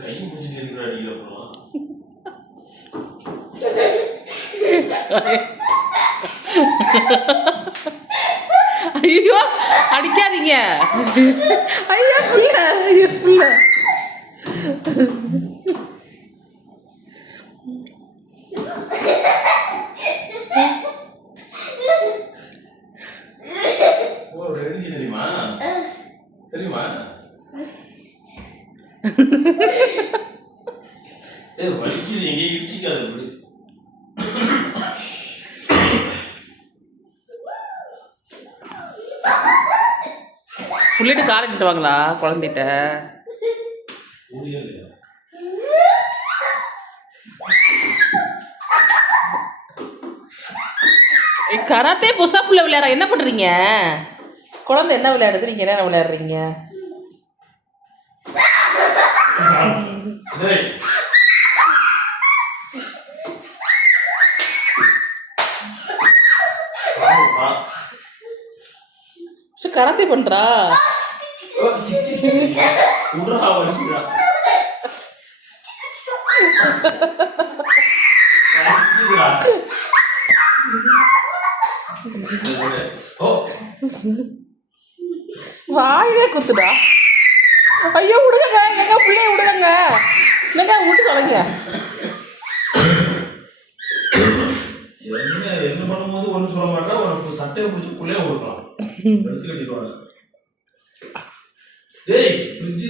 கையை முடிச்சுட்டு இருக்கிற அடிக்கிறப்போ ஐயோ அடிக்காதீங்க. ஐயா புள்ள, ஐயா புள்ள. தெரியுமா தெரியுமா வலிக்குது, எங்கே இடிச்சிக்காது அப்படி. புள்ளிட்டு காலிட்டு வாங்களா குழந்தைகிட்ட. கராத்தே புதுசா புள்ள விளையாடுற. என்ன பண்றீங்க? குழந்தை என்ன விளையாடுது, நீங்க என்ன விளையாடுறீங்க? கராத்தே பண்றா. வாயிலே குத்துடா. ஐயோ விடுங்க, எங்க பிள்ளைய விடுங்க, என்னங்க விட்டு தொலைங்க. என்ன பண்ணும்போது ஒன்றும் சொல்ல மாட்டா, உனக்கு சட்டையை பிடிச்சி பிள்ளைய கொடுக்கலாம், எடுத்து கட்டிடுவாங்க. டேய் ஃப்ரிட்ஜ்